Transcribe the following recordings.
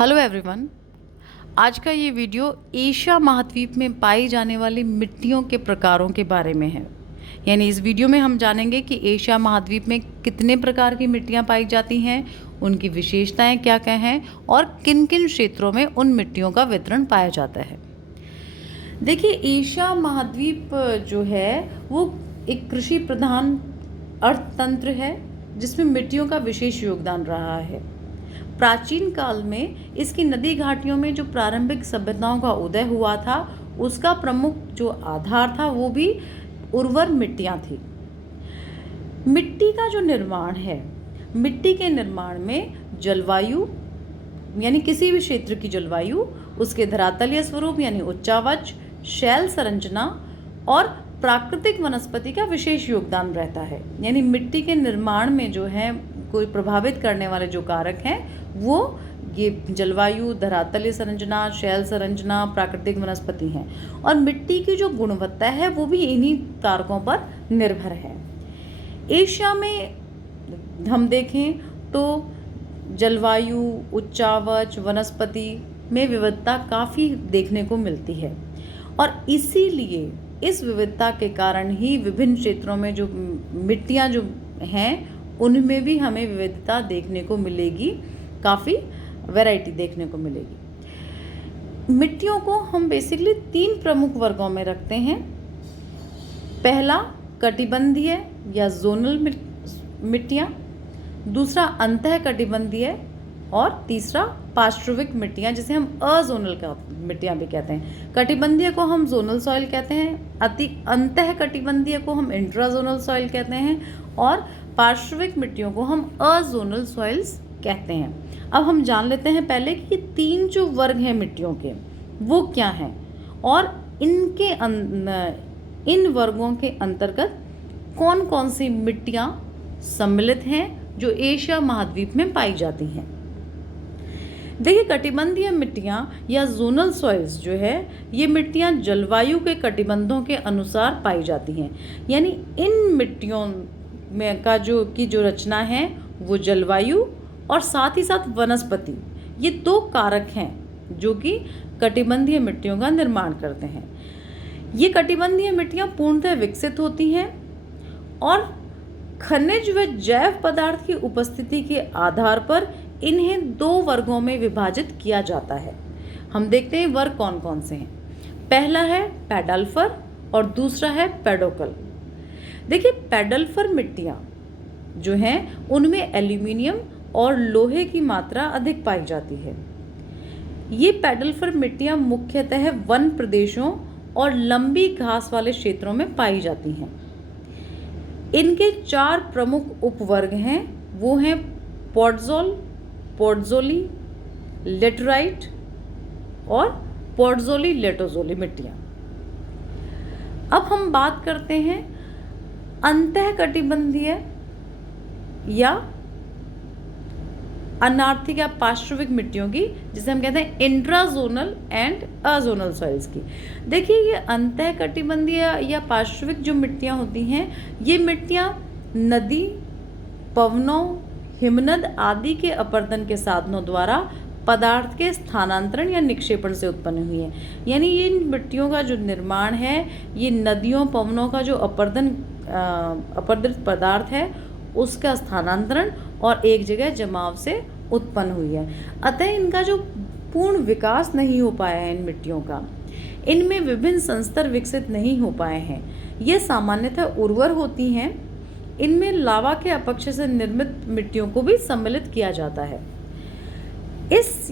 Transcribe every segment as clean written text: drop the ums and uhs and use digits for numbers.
Hello everyone. आज का ये वीडियो एशिया महाद्वीप में पाई जाने वाली मिट्टियों के प्रकारों के बारे में है। यानी इस वीडियो में हम जानेंगे कि एशिया महाद्वीप में कितने प्रकार की मिट्टियाँ पाई जाती हैं, उनकी विशेषताएं क्या क्या हैं और किन किन क्षेत्रों में उन मिट्टियों का वितरण पाया जाता है। देखिए, एशिया महाद्वीप जो है वो एक कृषि प्रधान अर्थतंत्र है जिसमें मिट्टियों का विशेष योगदान रहा है। प्राचीन काल में इसकी नदी घाटियों में जो प्रारंभिक सभ्यताओं का उदय हुआ था, उसका प्रमुख जो आधार था वो भी उर्वर मिट्टियां थी। मिट्टी का जो निर्माण है, मिट्टी के निर्माण में जलवायु यानी किसी भी क्षेत्र की जलवायु, उसके धरातलीय स्वरूप यानी उच्चावच, शैल संरचना और प्राकृतिक वनस्पति का विशेष योगदान रहता है। यानी मिट्टी के निर्माण में जो है कोई प्रभावित करने वाले जो कारक हैं वो ये जलवायु, धरातलीय संरचना, शैल संरचना, प्राकृतिक वनस्पति हैं। और मिट्टी की जो गुणवत्ता है वो भी इन्हीं कारकों पर निर्भर है। एशिया में हम देखें तो जलवायु, उच्चावच, वनस्पति में विविधता काफ़ी देखने को मिलती है और इसीलिए इस विविधता के कारण ही विभिन्न क्षेत्रों में जो मिट्टियाँ जो हैं उनमें भी हमें विविधता देखने को मिलेगी, काफ़ी वैरायटी देखने को मिलेगी। मिट्टियों को हम बेसिकली 3 प्रमुख वर्गों में रखते हैं। पहला कटिबंधीय या जोनल मिट्टियाँ, दूसरा अंतः कटिबंधीय और तीसरा पार्श्विक मिट्टियाँ जिसे हम अजोनल का मिट्टियाँ भी कहते हैं। कटिबंधीय को हम जोनल सॉइल कहते हैं, अंतः कटिबंधीय को हम इंट्राजोनल सॉइल कहते हैं और पार्श्विक मिट्टियों को हम अजोनल सॉइल्स कहते हैं। अब हम जान लेते हैं पहले कि 3 जो वर्ग हैं मिट्टियों के वो क्या हैं और इन वर्गों के अंतर्गत कौन कौन सी मिट्टियाँ सम्मिलित हैं जो एशिया महाद्वीप में पाई जाती हैं। देखिए, कटिबंधीय मिट्टियाँ या जोनल सॉइल्स जो है ये मिट्टियाँ जलवायु के कटिबंधों के अनुसार पाई जाती हैं। यानी इन मिट्टियों में का जो रचना है वो जलवायु और साथ ही साथ वनस्पति, ये 2 कारक हैं जो कि कटिबंधीय मिट्टियों का निर्माण करते हैं। ये कटिबंधीय मिट्टियाँ पूर्णतः विकसित होती हैं और खनिज व जैव पदार्थ की उपस्थिति के आधार पर इन्हें 2 वर्गों में विभाजित किया जाता है। हम देखते हैं वर्ग कौन कौन से हैं। पहला है पेडल्फर और दूसरा है पेडोकल। देखिए, पेडल्फर मिट्टियाँ जो हैं उनमें एल्यूमिनियम और लोहे की मात्रा अधिक पाई जाती है। ये पेडल्फर मिट्टियाँ मुख्यतः वन प्रदेशों और लंबी घास वाले क्षेत्रों में पाई जाती हैं। इनके 4 प्रमुख उपवर्ग हैं, वो हैं पोर्टज़ोल, पोर्टज़ोली, लेटराइट और पोर्टज़ोली लेटोज़ोली मिट्टियाँ। अब हम बात करते हैं अंतः कटिबंधीय या अनार्थिक या पार्श्विक मिट्टियों की, जिसे हम कहते हैं इंट्राजोनल एंड अजोनल सॉइल्स की। देखिए, ये अंतः कटिबंधीय या पार्श्विक जो मिट्टियाँ होती हैं ये मिट्टियाँ नदी, पवनों, हिमनद आदि के अपर्दन के साधनों द्वारा पदार्थ के स्थानांतरण या निक्षेपण से उत्पन्न हुई है। यानी इन मिट्टियों का जो निर्माण है ये नदियों, पवनों का जो अपरदित पदार्थ है उसका स्थानांतरण और एक जगह जमाव से उत्पन्न हुई है। अतः इनका जो पूर्ण विकास नहीं हो पाया है इन मिट्टियों का, इनमें विभिन्न संस्तर विकसित नहीं हो पाए हैं। ये सामान्यतः उर्वर होती हैं। इनमें लावा के अपक्ष से निर्मित मिट्टियों को भी सम्मिलित किया जाता है।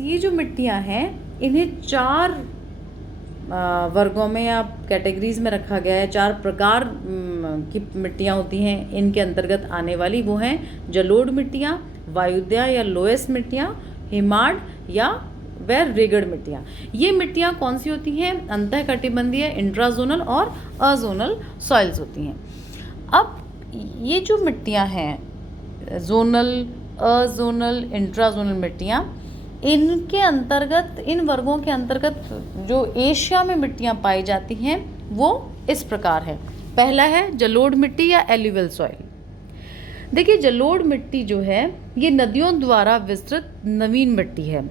ये जो मिट्टियाँ हैं इन्हें 4 वर्गों में या कैटेगरीज में रखा गया है। 4 प्रकार की मिट्टियाँ होती हैं इनके अंतर्गत आने वाली, वो हैं जलोढ़ मिट्टियाँ, वायुद्या या लोएस मिट्टियाँ, हिमाड या व रेगड़ मिट्टियाँ। ये मिट्टियाँ कौन सी होती हैं? अंतः कटिबंधीय, इंट्राजोनल और अजोनल सॉइल्स होती हैं। अब ये जो मिट्टियाँ हैं जोनल, अजोनल, इंट्राजोनल मिट्टियाँ, इनके अंतर्गत, इन वर्गों के अंतर्गत जो एशिया में मिट्टियाँ पाई जाती हैं वो इस प्रकार है। पहला है जलोढ़ मिट्टी या एल्यूवियल सॉइल। देखिए, जलोढ़ मिट्टी जो है ये नदियों द्वारा विस्तृत नवीन मिट्टी है।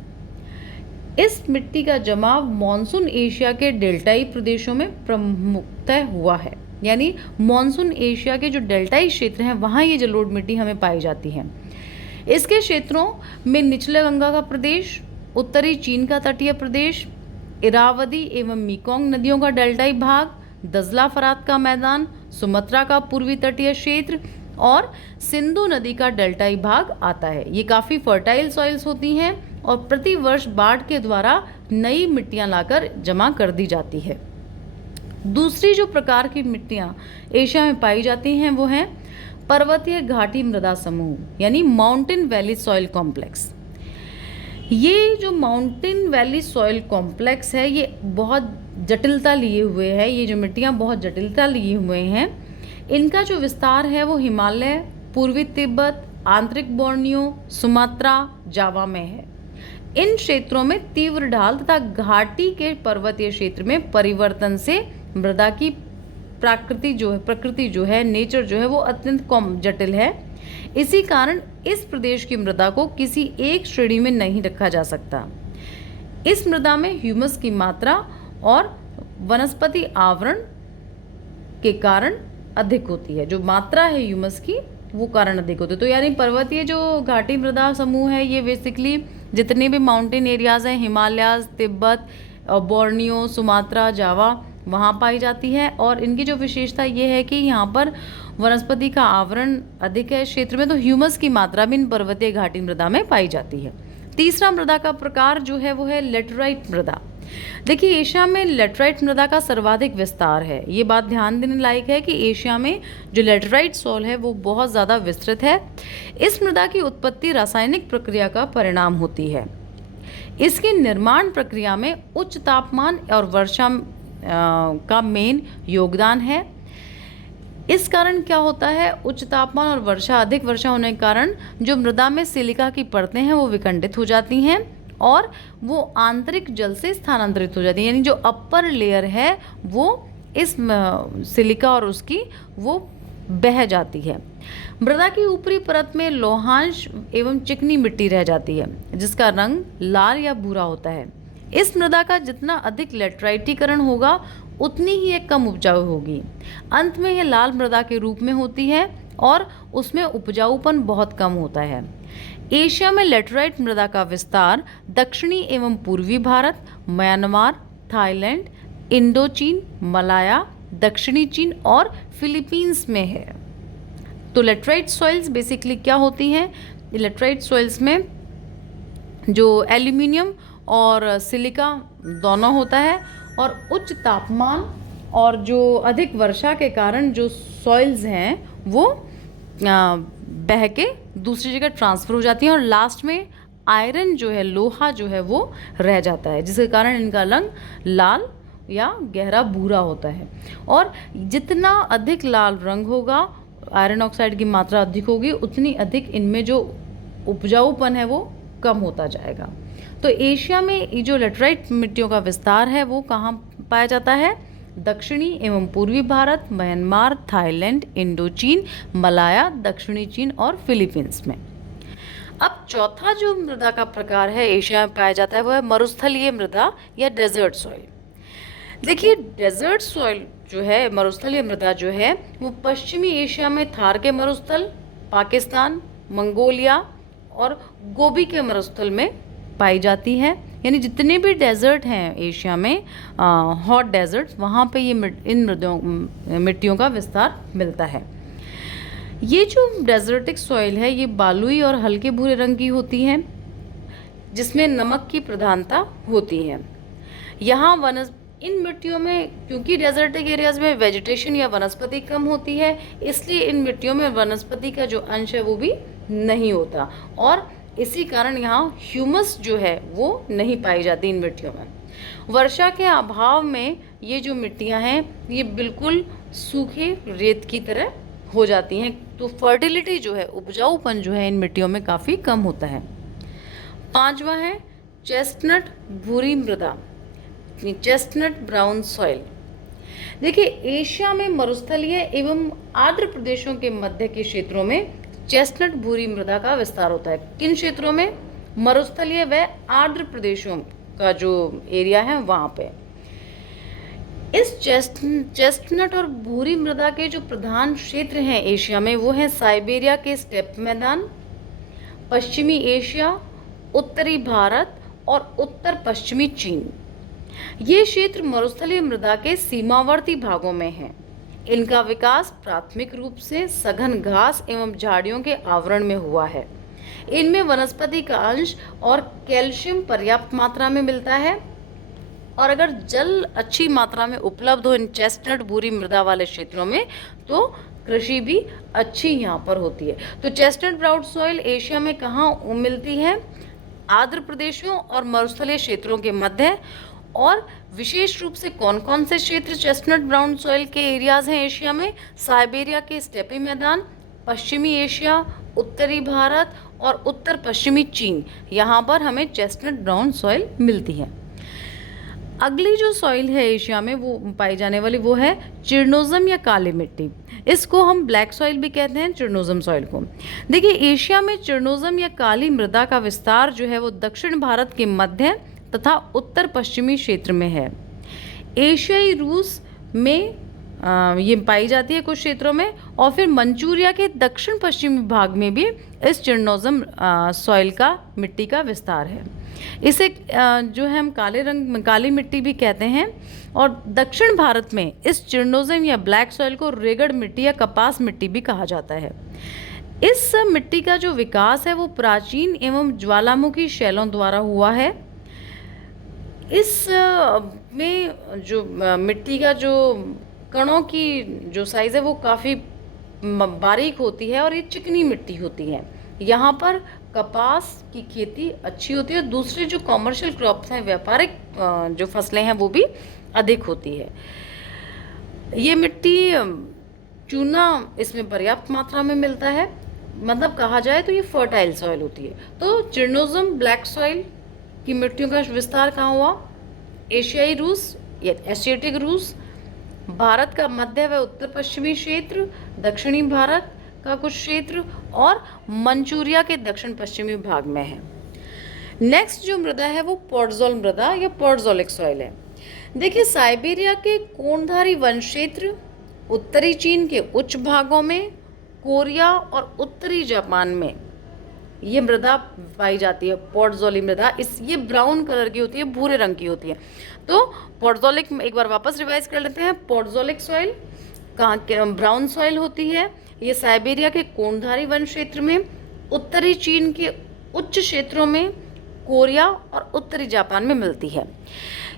इस मिट्टी का जमाव मॉनसून एशिया के डेल्टाई प्रदेशों में प्रमुखतः हुआ है, यानी मॉनसून एशिया के जो डेल्टाई क्षेत्र हैं वहाँ ये जलोढ़ मिट्टी हमें पाई जाती है। इसके क्षेत्रों में निचले गंगा का प्रदेश, उत्तरी चीन का तटीय प्रदेश, इरावदी एवं मेकोंग नदियों का डेल्टाई भाग, दजला फरात का मैदान, सुमात्रा का पूर्वी तटीय क्षेत्र और सिंधु नदी का डेल्टाई भाग आता है। ये काफ़ी फर्टाइल सॉइल्स होती हैं और प्रति वर्ष बाढ़ के द्वारा नई मिट्टियां लाकर जमा कर दी जाती है। दूसरी जो प्रकार की मिट्टियां एशिया में पाई जाती हैं वो हैं पर्वतीय घाटी मृदा समूह, यानी माउंटेन वैली सॉइल कॉम्प्लेक्स। ये जो माउंटेन वैली सॉइल कॉम्प्लेक्स है ये बहुत जटिलता लिए हुए है, ये जो मिट्टियाँ बहुत जटिलता लिए हुए हैं। इनका जो विस्तार है वो हिमालय, पूर्वी तिब्बत, आंतरिक बोर्नियो, सुमात्रा, जावा में है। इन क्षेत्रों में तीव्र ढाल तथा घाटी के पर्वतीय क्षेत्र में परिवर्तन से मृदा की प्रकृति जो है नेचर जो है वो अत्यंत कम जटिल है। इसी कारण इस प्रदेश की मृदा को किसी एक श्रेणी में नहीं रखा जा सकता। इस मृदा में ह्यूमस की मात्रा और वनस्पति आवरण के कारण अधिक होती है। जो मात्रा है ह्यूमस की वो कारण अधिक होते हैं। तो यानी पर्वतीय जो घाटी मृदा समूह है ये बेसिकली जितने भी माउंटेन एरियाज हैं, हिमालय, तिब्बत, बोर्नियो, सुमात्रा, जावा, वहाँ पाई जाती है। और इनकी जो विशेषता ये है कि यहाँ पर वनस्पति का आवरण अधिक है क्षेत्र में, तो ह्यूमस की मात्रा भी इन पर्वतीय घाटी मृदा में पाई जाती है। तीसरा मृदा का प्रकार जो है वो है लेटराइट मृदा। देखिए एशिया में लेटराइट मृदा का सर्वाधिक विस्तार है। ये बात ध्यान देने लायक है कि एशिया में जो लेटराइट सॉइल है वो बहुत ज़्यादा विस्तृत है। इस मृदा की उत्पत्ति रासायनिक प्रक्रिया का परिणाम होती है। इसके निर्माण प्रक्रिया में उच्च तापमान और वर्षा का मेन योगदान है। इस कारण क्या होता है, उच्च तापमान और अधिक वर्षा होने के कारण जो मृदा में सिलिका की परतें हैं वो विखंडित हो जाती हैं और वो आंतरिक जल से स्थानांतरित हो जाती है, यानी जो अपर लेयर है वो इस सिलिका और उसकी वो बह जाती है। मृदा की ऊपरी परत में लौहांश एवं चिकनी मिट्टी रह जाती है जिसका रंग लाल या भूरा होता है। इस मृदा का जितना अधिक लेटराइटीकरण होगा उतनी ही एक कम उपजाऊ होगी। अंत में यह लाल मृदा के रूप में होती है और उसमें उपजाऊपन बहुत कम होता है। एशिया में लेटराइट मृदा का विस्तार दक्षिणी एवं पूर्वी Bharat, Myanmar, Thailand, Indochine, Malaya, दक्षिणी चीन और फिलीपींस में है। तो लेटराइट सॉइल्स बेसिकली क्या होती हैं? लेटराइट सॉइल्स में जो एल्यूमिनियम और सिलिका दोनों होता है और उच्च तापमान और जो अधिक वर्षा के कारण जो सॉइल्स हैं वो बह के दूसरी जगह ट्रांसफ़र हो जाती हैं और लास्ट में आयरन जो है, लोहा जो है वो रह जाता है, जिसके कारण इनका रंग लाल या गहरा भूरा होता है। और जितना अधिक लाल रंग होगा, आयरन ऑक्साइड की मात्रा अधिक होगी, उतनी अधिक इनमें जो उपजाऊपन है वो कम होता जाएगा। तो एशिया में जो लेटराइट मिट्टियों का विस्तार है वो कहाँ पाया जाता है? दक्षिणी एवं पूर्वी Bharat, Myanmar, Thailand, Indochine, Malaya, दक्षिणी चीन और फिलीपींस में। अब चौथा जो मृदा का प्रकार है एशिया में पाया जाता है वो है मरुस्थलीय मृदा या डेजर्ट सॉइल। देखिए डेजर्ट सॉइल जो है, मरुस्थलीय मृदा जो है वो पश्चिमी एशिया में थार के मरुस्थल, पाकिस्तान, मंगोलिया और गोबी के मरुस्थल में पाई जाती है। यानी जितने भी डेजर्ट हैं एशिया में, हॉट डेजर्ट, वहाँ पे ये इन मिट्टियों का विस्तार मिलता है। ये जो डेजर्टिक सॉइल है ये बालुई और हल्के भूरे रंग की होती है जिसमें नमक की प्रधानता होती है। यहाँ इन मिट्टियों में क्योंकि डेजर्टिक एरियाज में वेजिटेशन या वनस्पति कम होती है, इसलिए इन मिट्टियों में वनस्पति का जो अंश है वो भी नहीं होता और इसी कारण यहाँ ह्यूमस जो है वो नहीं पाई जाती इन मिट्टियों में। वर्षा के अभाव में ये जो मिट्टियाँ हैं ये बिल्कुल सूखे रेत की तरह हो जाती हैं, तो फर्टिलिटी जो है, उपजाऊपन जो है इन मिट्टियों में काफ़ी कम होता है। पांचवा है चेस्टनट भूरी मृदा, चेस्टनट ब्राउन सॉइल। देखिए एशिया में मरुस्थलीय एवं आर्द्र प्रदेशों के मध्य के क्षेत्रों में चेस्टनट भूरी मृदा का विस्तार होता है। किन क्षेत्रों में? मरुस्थलीय व आर्द्र प्रदेशों का जो एरिया है वहाँ पे। इस चेस्टनट और भूरी मृदा के जो प्रधान क्षेत्र हैं एशिया में, वो हैं साइबेरिया के स्टेप मैदान, पश्चिमी एशिया, उत्तरी भारत और उत्तर पश्चिमी चीन। ये क्षेत्र मरुस्थलीय मृदा के सीमावर्ती भागों में हैं। इनका विकास प्राथमिक रूप से सघन घास एवं झाड़ियों के आवरण में हुआ है। इनमें वनस्पति का अंश और कैल्शियम पर्याप्त मात्रा में मिलता है, और अगर जल अच्छी मात्रा में उपलब्ध हो इन चेस्टनट भूरी मृदा वाले क्षेत्रों में, तो कृषि भी अच्छी यहाँ पर होती है। तो चेस्टनट ब्राउन सॉइल एशिया में कहाँ मिलती है? आर्द्र प्रदेशों और मरुस्थलीय क्षेत्रों के मध्य। और विशेष रूप से कौन कौन से क्षेत्र चेस्टनट ब्राउन सॉइल के एरियाज हैं एशिया में? साइबेरिया के स्टेपी मैदान, पश्चिमी एशिया, उत्तरी भारत और उत्तर पश्चिमी चीन, यहाँ पर हमें चेस्टनट ब्राउन सॉइल मिलती है। अगली जो सॉइल है एशिया में वो पाई जाने वाली, वो है चिरनोजम या काली मिट्टी। इसको हम ब्लैक सॉइल भी कहते हैं, चिरनोजम सॉइल को। देखिए, एशिया में चिरनोजम या काली मृदा का विस्तार जो है वो दक्षिण भारत के मध्य तथा उत्तर पश्चिमी क्षेत्र में है। एशियाई रूस में ये पाई जाती है कुछ क्षेत्रों में, और फिर मंचूरिया के दक्षिण पश्चिमी भाग में भी इस चिरनोजम सॉइल का मिट्टी का विस्तार है। इसे जो है हम काली मिट्टी भी कहते हैं। और दक्षिण भारत में इस चिरनोजम या ब्लैक सॉइल को रेगड़ मिट्टी या कपास मिट्टी भी कहा जाता है। इस मिट्टी का जो विकास है वो प्राचीन एवं ज्वालामुखी शैलों द्वारा हुआ है। इस में जो मिट्टी का जो कणों की जो साइज़ है वो काफ़ी बारीक होती है और ये चिकनी मिट्टी होती है। यहाँ पर कपास की खेती अच्छी होती है। दूसरे जो कॉमर्शियल क्रॉप्स हैं, व्यापारिक जो फसलें हैं, वो भी अधिक होती है। ये मिट्टी चूना इसमें पर्याप्त मात्रा में मिलता है, मतलब कहा जाए तो ये फर्टाइल सॉइल होती है। तो चिरनोजम ब्लैक सॉइल की मिट्टियों का विस्तार कहाँ हुआ? एशियाई रूस या एशियाटिक रूस, भारत का मध्य व उत्तर पश्चिमी क्षेत्र, दक्षिणी भारत का कुछ क्षेत्र और मंचूरिया के दक्षिण पश्चिमी भाग में है। नेक्स्ट जो मृदा है वो पोडजोल मृदा या पोडजोलिक सॉइल है। देखिए, साइबेरिया के कोणधारी वन क्षेत्र, उत्तरी चीन के उच्च भागों में, कोरिया और उत्तरी जापान में ये मृदा पाई जाती है, पोडजोली मृदा। ये ब्राउन कलर की होती है, भूरे रंग की होती है। तो पोडजोलिक, एक बार वापस रिवाइज कर लेते हैं। पोडजोलिक सॉइल कहाँ ब्राउन सॉइल होती है? ये साइबेरिया के कोणधारी वन क्षेत्र में, उत्तरी चीन के उच्च क्षेत्रों में, कोरिया और उत्तरी जापान में मिलती है।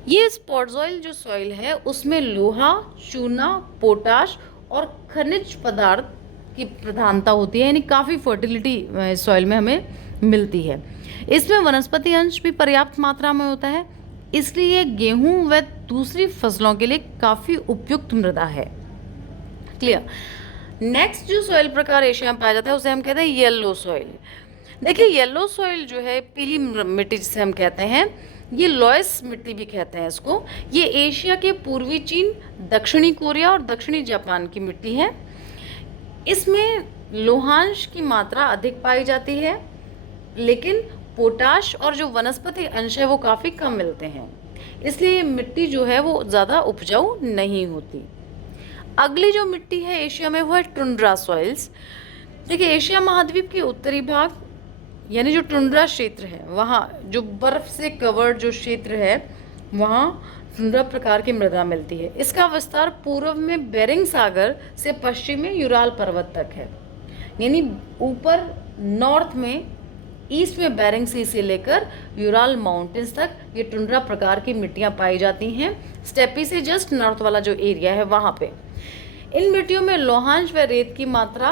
ये स्पॉटसॉइल जो सॉइल है उसमें लोहा, चूना, पोटाश और खनिज पदार्थ की प्रधानता होती है, यानी काफ़ी फर्टिलिटी सॉइल में हमें मिलती है। इसमें वनस्पति अंश भी पर्याप्त मात्रा में होता है, इसलिए गेहूं व दूसरी फसलों के लिए काफ़ी उपयुक्त मृदा है। क्लियर। नेक्स्ट जो सॉइल प्रकार एशिया में पाया जाता है उसे हम कहते हैं येलो सॉइल। देखिए, येलो सॉइल जो है, पीली मिट्टी जिसे हम कहते हैं, ये लॉयस मिट्टी भी कहते हैं इसको। ये एशिया के पूर्वी चीन, दक्षिणी कोरिया और दक्षिणी जापान की मिट्टी है। इसमें लोहांश की मात्रा अधिक पाई जाती है, लेकिन पोटाश और जो वनस्पति अंश है वो काफ़ी कम मिलते हैं, इसलिए ये मिट्टी जो है वो ज़्यादा उपजाऊ नहीं होती। अगली जो मिट्टी है एशिया में वो है टुंड्रा सॉइल्स। देखिए, एशिया महाद्वीप के उत्तरी भाग यानी जो टुंड्रा क्षेत्र है, वहाँ जो बर्फ़ से कवर्ड जो क्षेत्र है वहाँ टुंड्रा प्रकार की मृदा मिलती है। इसका विस्तार पूर्व में बेरिंग सागर से पश्चिम में यूराल पर्वत तक है, यानी ऊपर नॉर्थ में, ईस्ट में बेरिंग सी से लेकर यूराल माउंटेन्स तक ये टुंड्रा प्रकार की मिट्टियाँ पाई जाती हैं। स्टेपी से जस्ट नॉर्थ वाला जो एरिया है वहाँ पे इन मिट्टियों में लोहांश व रेत की मात्रा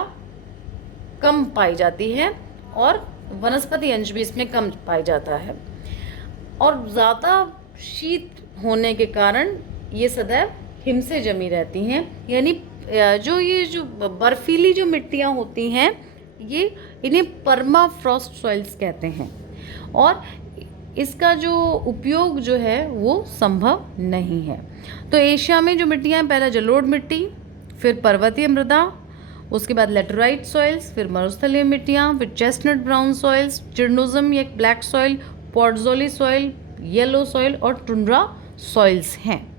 कम पाई जाती है और वनस्पति अंश भी इसमें कम पाया जाता है, और ज़्यादा शीत होने के कारण ये सदैव हिम से जमी रहती हैं। यानी जो बर्फीली जो मिट्टियाँ होती हैं ये इन्हें परमाफ्रॉस्ट सॉइल्स कहते हैं, और इसका जो उपयोग जो है वो संभव नहीं है। तो एशिया में जो मिट्टियाँ हैं, पहला जलोढ़ मिट्टी, फिर पर्वतीय मृदा, उसके बाद लेटराइट सॉइल्स, फिर मरुस्थलीय मिट्टियाँ, फिर चेस्टनट ब्राउन सॉइल्स, चिरनोजम या black soil, podzol soil, yellow soil और टुंड्रा सॉइल्स हैं।